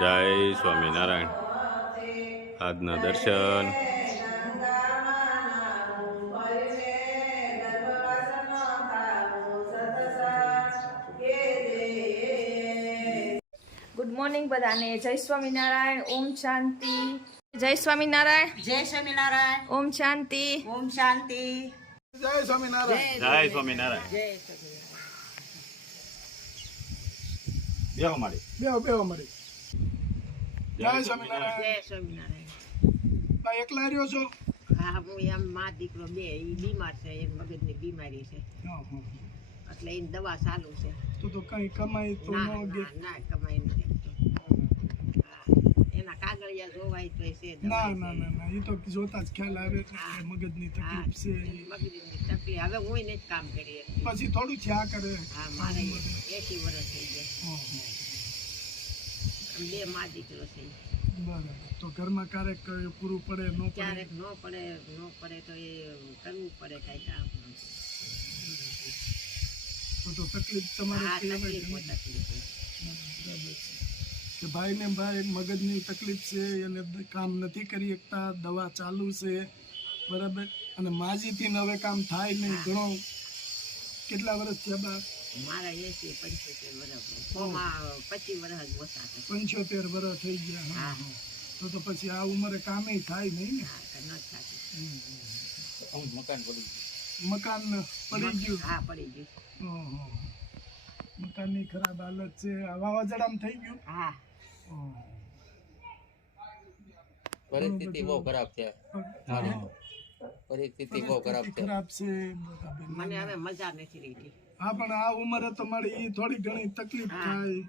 જય સ્વામિનારાયણ. આજના દર્શન. ગુડ મોર્નિંગ બધાને. જય સ્વામિનારાયણ. ઓમ શાંતિ. જય સ્વામિનારાયણ. જય સ્વામિનારાયણ. ઓમ શાંતિ. ઓમ શાંતિ. જય સ્વામિનારાયણ. બેહો મારી. બેહો બેહો મળી જય સ્વામિનારાયણ. જય સ્વામિનારાયણ. બા એકલા રહ્યો છો? હા હું એમ મા દીકરો બે એ બીમાર છે એ મગજની બીમારી છે. એટલે એની દવા ચાલુ છે. તો તો કઈ કમાઈ તો ના ન કમાઈ નથી. એના કાગળિયા જોવાય તો છે ના ના ના ના એ તો જોતા જ ખ્યાલ આવે છે કે મગજની તકલીફ છે. મગજની તકલીફ. હવે હું જ કામ કરીએ પછી થોડું થયા કરે. હા મારે એસી વર્ષ થઈ ગયા. બે માં દીકરો છે. બરાબર. તો ઘરમાં ક્યારેક પૂરું પડે ન પડે? ક્યારેક ન પડે ન પડે તો એ કરવું પડે કાંઈ કામ. તો તો તકલીફ તમારે તકલીફ તકલીફ કે ભાઈ ને ભાઈ મગજની તકલીફ છે એને કામ નથી કરી શકતા દવા ચાલુ છે. બરાબર? અને માજીથી હવે કામ થાય નહીં. ઘણો કેટલા વર્ષ થયા બા? મારા એસી પંચોતેર વર્ષ પચીસ વર્ષ ઓછા પંચોતેર વર્ષ થઈ ગયા હા. તો તો પછી આ ઉંમરે કામે થાય નહીં ને? હા તો ન થાતું મકાન પડી ગયું. હા પડી ગયું. ઓહો. મકાનની ખરાબ હાલત છે. વાવાઝોડામાં થઈ ગયું? હા. પરિસ્થિતિ બહુ ખરાબ છે. પરિસ્થિતિ બહુ ખરાબ છે. ખરાબ છે મને હવે મજા નથી રહી હા પણ આ ઉંમરે તમારી ઈ થોડી ઘણી તકલીફ થાય.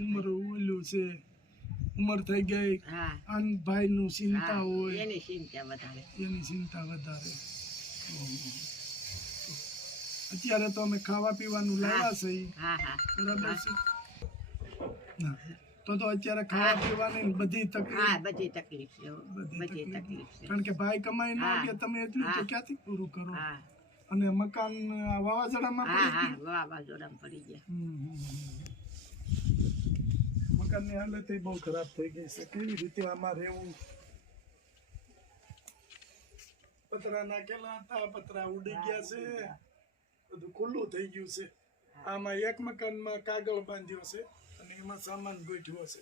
ઉંમર ઓલું છે. ઉંમર થઈ ગઈ. અન ભાઈ નું ચિંતા હોય. એની ચિંતા વધારે. એની ચિંતા વધારે. અત્યારે તો અમે ખાવા પીવાનું લાવ્યા છે. બરાબર છે? તો તો અત્યારે ખાવા પીવાની બધી હા તકલીફ બધી તકલીફ છે. બધી તકલીફ. કારણ કે ભાઈ કમાઈ ન. કે તમે એટલું તો ક્યાંથી પૂરું કરો? હા. અને મકાન આ વાવાઝોડામાં હા હા વાવાઝોડામાં પડી ગયા. મકાનની હાલત બહુ ખરાબ થઈ ગઈ છે. કેવી રીતે આમાં રહેવું? પતરા નાખેલા હતા પતરા ઉડી ગયા છે. બધું ખુલ્લું થઈ ગયું છે. આમાં એક મકાનમાં કાગળ બાંધ્યો છે અને એમાં સામાન ગોઠવ્યો છે.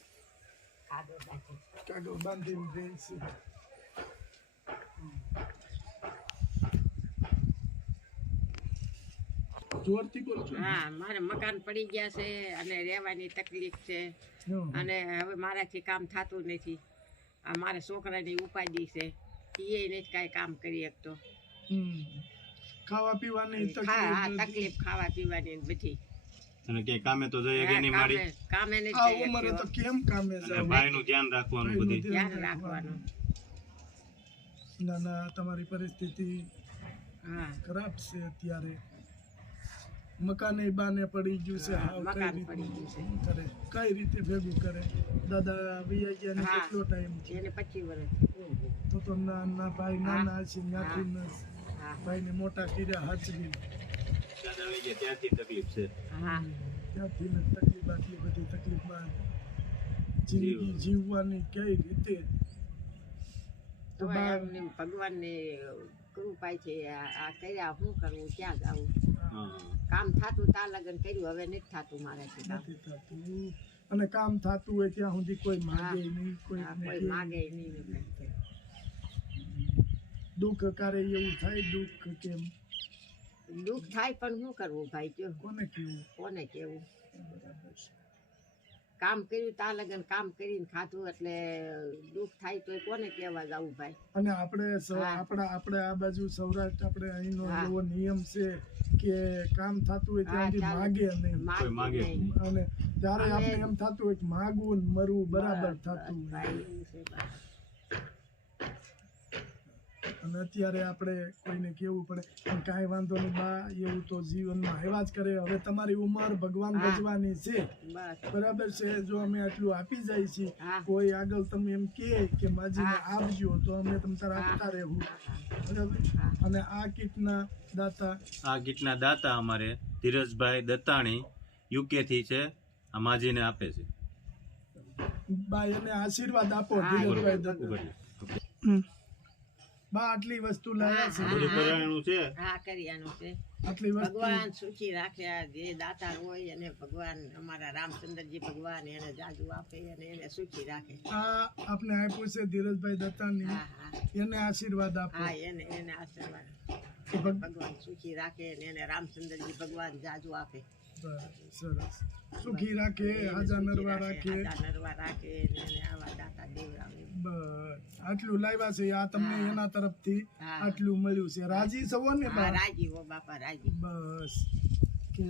કાગળ બાંધી કાગળ બાંધીને છે. જોરથી બોલો હા મારે મકાન પડી ગયા છે અને રહેવાની તકલીફ છે. અને હવે મારાથી કામ થતું નથી. આ મારા છોકરાની ઉપાધિ છે. એ નથી કાંઈ કામ કરી શકતો ખાવા પીવાની હા હા તકલીફ તકલીફ ખાવા પીવાની બધી. અને કે કામે તો જઈએ કે નહીં મારી? કામે કામે આ ઉંમરે તો કેમ કામે અને જાવ ધ્યાન રાખવાનું બધી. ધ્યાન રાખવાનું. ના ના તમારી પરિસ્થિતિ હા. ખરાબ છે અત્યારે. મકાને બાને પડી ગયું છે હાવ કઈ રીતે પડી ગયું છે. કરે? કઈ રીતે ભેગું કરે? દાદા વૈયા ગયા ને કેટલો ટાઈમ એને પચીસ વર્ષ તો તો ના ના ભાઈ નાના છે ત્યાંથી ન ભાઈને મોટા કર્યા હાચવી. દાદા ત્યાંથી તકલીફ છે. હા. ત્યાંથી ને તકલીફ આટલી બધી તકલીફમાં જિંદગી જીવવાની કઈ રીતે? તો ને કૃપા છે આ કર્યા શું કરવું ક્યાં જવું હા. કામ થતું તા લગન કર્યું હવે નથી થતું મારાથી કામ. નથી થતું. અને કામ થતું હોય ત્યાં સુધી કોઈ માગે નહીં કોઈ કોઈ માગે નહીં. દુઃખ કરે એવું થાય દુઃખ કેમ? દુઃખ થાય પણ શું કરવું ભાઈ જો કોને કેવું કોને કેવું. કામ કર્યું તા લગન કામ કરીને ખાધું એટલે દુઃખ થાય તો કોને કહેવા જાવું ભાઈ અને આપણે આપણા આપણે આ બાજુ સૌરાષ્ટ્ર આપણે અહીંનો. એવો નિયમ છે કે કામ થતું હોય ત્યાં હા, સુધી ચાલે. માગે નહીં માગે. અને ત્યારે આપણે એમ થતું હોય કે માગવું ને મરવું બરાબર થતું હોય. અને અત્યારે આપણે કોઈને કેવું પડે કાંઈ વાંધો નહીં બા એવું તો જીવનમાં આવ્યા જ કરે. હવે તમારી ઉંમર ભગવાન ભજવાની છે. બરાબર છે? જો અમે આટલું આપી જાય છીએ કોઈ આગળ તમે એમ કહે કે માજીને આપજો તો અમે તમ તારા આપતા રહેવું. બરાબર? અને આ કીટના દાતા? આ કીટના દાતા અમારે ધીરજભાઈ દત્તાણી યુકે થી છે આ માજીને આપે છે. બા એને આશીર્વાદ આપો ધીરજભાઈ બરોબર. બા આટલી વસ્તુ લાયા છે બધું કરિયાણું છે? હા કરિયાણું છે. આટલી વસ્તુ. ભગવાન સુખી રાખે જે દાતા હોય અને ભગવાન અમારા રામચંદ્રજી ભગવાન એને જાજુ આપે અને એને સુખી રાખે. આ આપને આપ્યું છે ધીરજભાઈ દત્તાની એને આશીર્વાદ આપો. હા એને એને આશીર્વાદ. ભગવાન સુખી રાખે અને એને રામચંદ્રજી ભગવાન જાજુ આપે. સરસ. સુખી રાખે હાજા નરવા રાખે. નરવા રાખે આવા દાતા દેવરાવે બસ. આટલું લાવ્યા છે આ તમને એના તરફથી આટલું મળ્યું છે. રાજી સવો ને બા રાજી હો બાપા રાજી. બસ. કે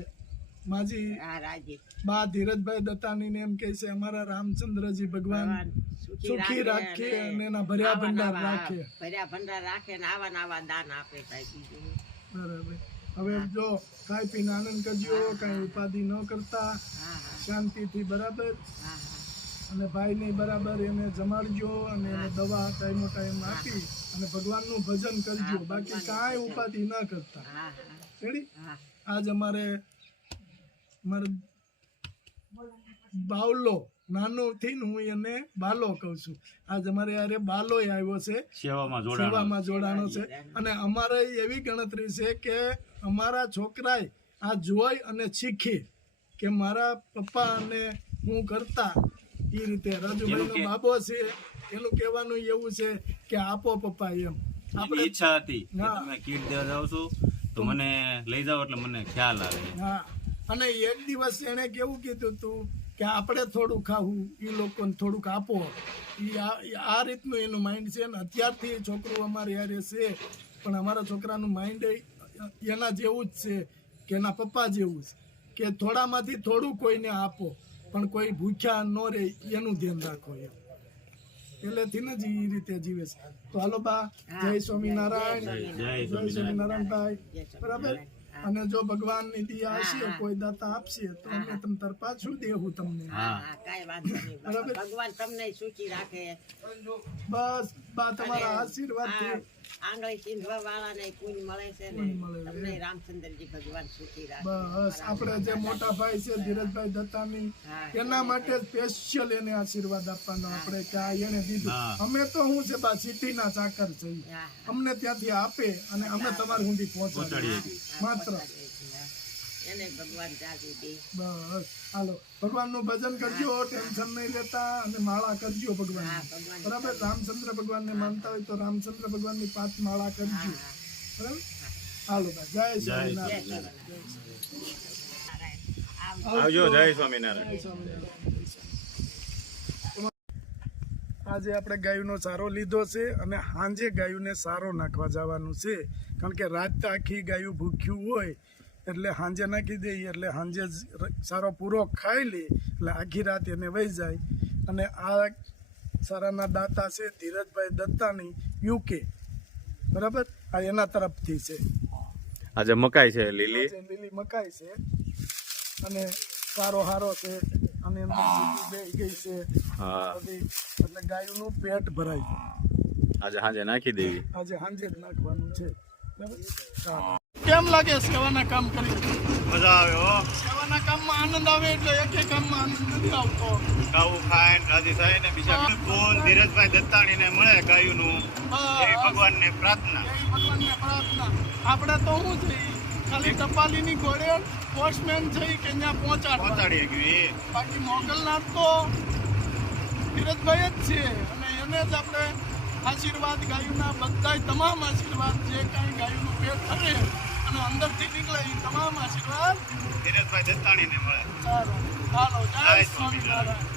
માજી હા રાજી. બા ધીરજભાઈ દત્તાની ને એમ કહે છે અમારા રામચંદ્રજી ભગવાન સુખી રાખે અને એના ભર્યા ભંડાર રાખે. ભર્યા ભંડાર રાખે ને આવા નાવા દાન આપે ભાઈ બરાબર. હવે જો ખાઈ પીને આનંદ કરજો કાંઈ ઉપાધિ ન કરતા. શાંતિથી બરાબર. અને ભાઈને બરાબર એને જમાડજો અને એને દવા ટાઈમો ટાઈમ આપી અને ભગવાનનું ભજન કરજો. બાકી કાંઈ ઉપાધિ ન કરતા. રેડી આજ અમારે મારે બાવલો. નાનો થી હું એને બાલો કહું છું. આજે અમારે અરે બાલો આવ્યો છે. સેવામાં જોડાણો છે. અને અમારે એવી ગણતરી છે કે અમારા છોકરાએ આ જોઈ અને શીખી કે મારા પપ્પા અને હું કરતા એ રીતે. રાજુભાઈનો બાબો છે એનું કહેવાનું એવું છે કે આપો પપ્પા એમ. આપણી ઈચ્છા હતી તમે કીટ દેવા જાવ છો તો મને લઈ જાઓ એટલે મને ખ્યાલ આવે. હા. અને એક દિવસ એણે કેવું કીધું તું કે આપણે થોડું ખાવું એ લોકોને થોડુંક આપો. એ આ આ રીતનું એનું માઇન્ડ છે ને અત્યારથી છોકરું અમારે યારે છે પણ અમારા છોકરાનું માઇન્ડ એના જેવું જ છે કે એના પપ્પા જેવું છે. કે થોડામાંથી થોડું કોઈને આપો પણ કોઈ ભૂખ્યા ન રહે એનું ધ્યાન રાખો એમ. પહેલેથી ને જ એ રીતે જીવે છે. તો હાલો બા જય સ્વામિનારાયણ. જય સ્વામિનારાયણ. સ્વામિનારાયણભાઈ બરાબર? અને જો ભગવાનની દયા હશે કોઈ દાતા આપશે તો અમે તમ તાર પાછું દેવું તમને. બરાબર. ભગવાન તમને સુખી રાખે. બસ બા તમારા આશીર્વાદ આંગળી ચીંધવા વાળાને પુણ્ય મળે છે ને પુણ્ય મળે છે. તમને રામચંદ્રજી ભગવાન સુખી રાખે. બસ આપણે જે મોટા ભાઈ છે ધીરજભાઈ દત્તાની. એના માટે સ્પેશિયલ એને આશીર્વાદ આપવાનો આપણે કે આ એને દીધું અમે તો હું છે બા સિટીના ચાકર છે. અમને ત્યાંથી આપે અને અમે તમારે સુધી પહોંચાડીએ. માત્ર. એને ભગવાન જાજુ દે બસ. હાલો. ભગવાનનું ભજન કરજો ટેન્શન નહીં લેતા અને માળા કરજો ભગવાન બરાબર? રામચંદ્ર ભગવાનને માનતા હોય તો રામચંદ્ર ભગવાનની પાંચ માળા કરજો. બરાબર? હાલો બા જય જય સ્વામિનારાયણ. સ્વામિનારાયણ. આવજો. જય સ્વામિનારાયણ. આજે આપણે ગાયનો સારો લીધો છે અને સાંજે ગાયુંને સારો નાખવા જવાનું છે. કારણ કે રાત આખી ગાયું ભૂખ્યું હોય. એટલે સાંજે નાખી દઈએ એટલે સાંજે જ સારો પૂરો ખાઈ લે એટલે આખી રાત એને વહી જાય. અને આ સારાના દાતા છે ધીરજભાઈ દત્તાની યુકે બરાબર? આ એના તરફથી છે. આજે મકાઈ છે લીલી. લીલી મકાઈ છે. અને સારો હારો છે. અને સીટી બેહી ગઈ છે. બધી. એટલે ગાયનું પેટ ભરાય. આજે સાંજે નાખી દેવી. આજે સાંજે જ નાખવાનું છે. બરાબર? કેમ લાગે સેવાના કામ કરી મજા આવે હો. સેવાના કામમાં આનંદ આવે એટલે એક કામમાં આનંદ નથી આવતો. ગાવું ખાય ને રાજી થાય ને બીજા બોલ ધીરજભાઈ દત્તાણી ને મળે ગાયુંનું. એવી ભગવાનને પ્રાર્થના. ભગવાનને પ્રાર્થના. આપણે તો શું છે ખાલી ટપાલીની ઘોડે પોસ્ટમેન છે કે ત્યાં પહોંચાડ પહોંચાડી ગયું એ બાકી મોકલનાર તો ધીરજભાઈ જ છે. અને એને જ આપણે આશીર્વાદ ગાયુના બધા તમામ આશીર્વાદ જે કાંઈ ગાયુનું પેટ કરે અને અંદરથી નીકળે એ તમામ આશીર્વાદ. ધીરજભાઈ દત્તાણી ને મળે. સારું. ચાલો જય સ્વામિનારાયણ.